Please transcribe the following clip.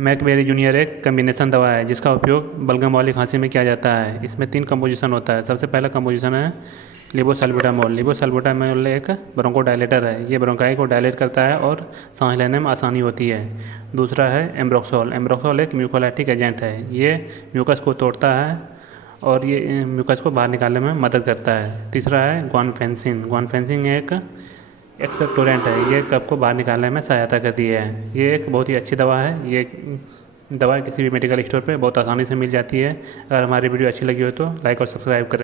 मैकबेरी junior एक combination दवा है जिसका उपयोग बलगम वाली खांसी में किया जाता है। इसमें 3 कंपोजिशन होता है। सबसे पहला कंपोजिशन है लिबोसल्बुटामोल। लिबोसल्बुटामोल एक ब्रोंकोडायलेटर है। ये ब्रोंकाई को डायलेट करता है और सांस लेने में आसानी होती है। दूसरा है एम्ब्रोक्सोल। एम्ब्रोक्सोल एक म्यूकोलाइटिक एजेंट है। ये म्यूकस को तोड़ता है और ये म्यूकस को बाहर निकालने में मदद करता है। तीसरा है गुआनफेंसिन। गुआनफेंसिन एक एक्सपेक्टोरेंट है। ये कफ को बाहर निकालने में सहायता करती है। ये एक बहुत ही अच्छी दवा है। ये दवा किसी भी मेडिकल स्टोर पे बहुत आसानी से मिल जाती है। अगर हमारी वीडियो अच्छी लगी हो तो लाइक और सब्सक्राइब करें।